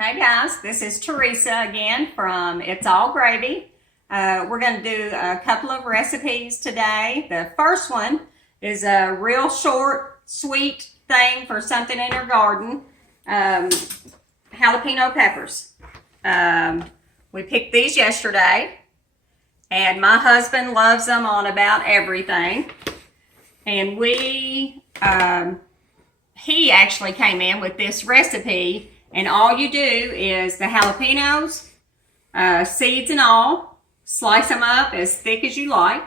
Hey guys, this is Teresa again from It's All Gravy. We're going to do a couple of recipes today. The first one is a real short, sweet thing for something in your garden. Jalapeno peppers. We picked these yesterday, and my husband loves them on about everything. And he actually came in with this recipe. And all you do is the jalapenos, seeds and all, slice them up as thick as you like,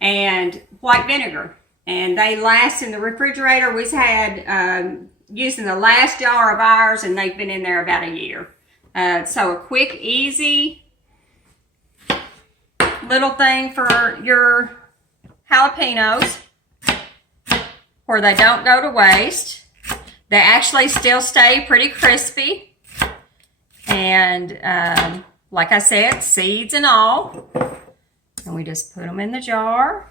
and white vinegar. And they last in the refrigerator. We've had using the last jar of ours, and they've been in there about a year. So a quick, easy little thing for your jalapenos where they don't go to waste. They actually still stay pretty crispy. And like I said, seeds and all. And we just put them in the jar.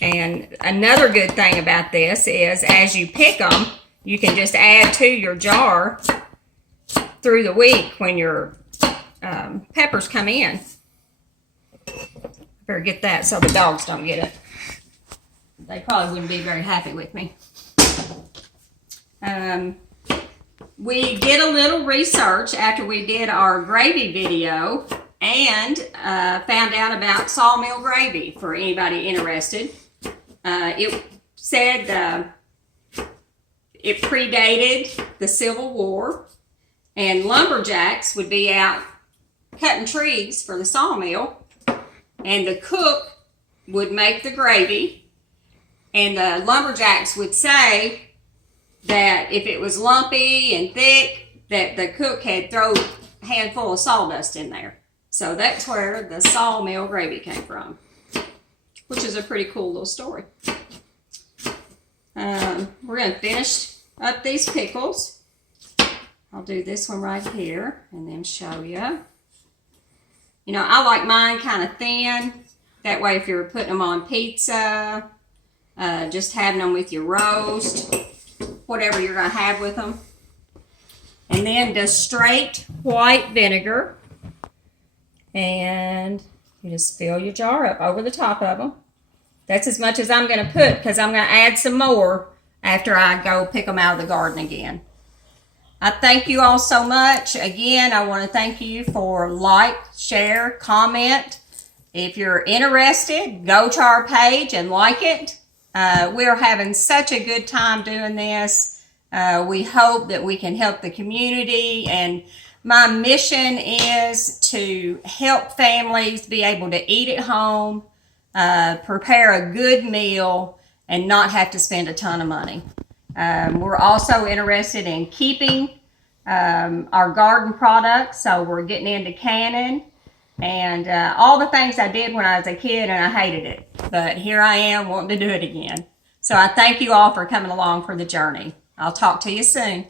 And another good thing about this is as you pick them, you can just add to your jar through the week when your peppers come in. Better get that so the dogs don't get it. They probably wouldn't be very happy with me. We did a little research after we did our gravy video and found out about sawmill gravy for anybody interested. It said it predated the Civil War, and lumberjacks would be out cutting trees for the sawmill, and the cook would make the gravy. And the lumberjacks would say that if it was lumpy and thick, that the cook had thrown a handful of sawdust in there. So that's where the sawmill gravy came from, which is a pretty cool little story. We're going to finish up these pickles. I'll do this one right here and then show you. You know, I like mine kind of thin. That way if you're putting them on pizza, just having them with your roast, whatever you're going to have with them. And then just straight white vinegar. And you just fill your jar up over the top of them. That's as much as I'm going to put because I'm going to add some more after I go pick them out of the garden again. I thank you all so much. Again, I want to thank you for like, share, comment. If you're interested, go to our page and like it. We're having such a good time doing this. We hope that we can help the community, and my mission is to help families be able to eat at home, prepare a good meal, and not have to spend a ton of money. We're also interested in keeping our garden products, so we're getting into canning. And all the things I did when I was a kid, and I hated it. But here I am wanting to do it again. So I thank you all for coming along for the journey. I'll talk to you soon.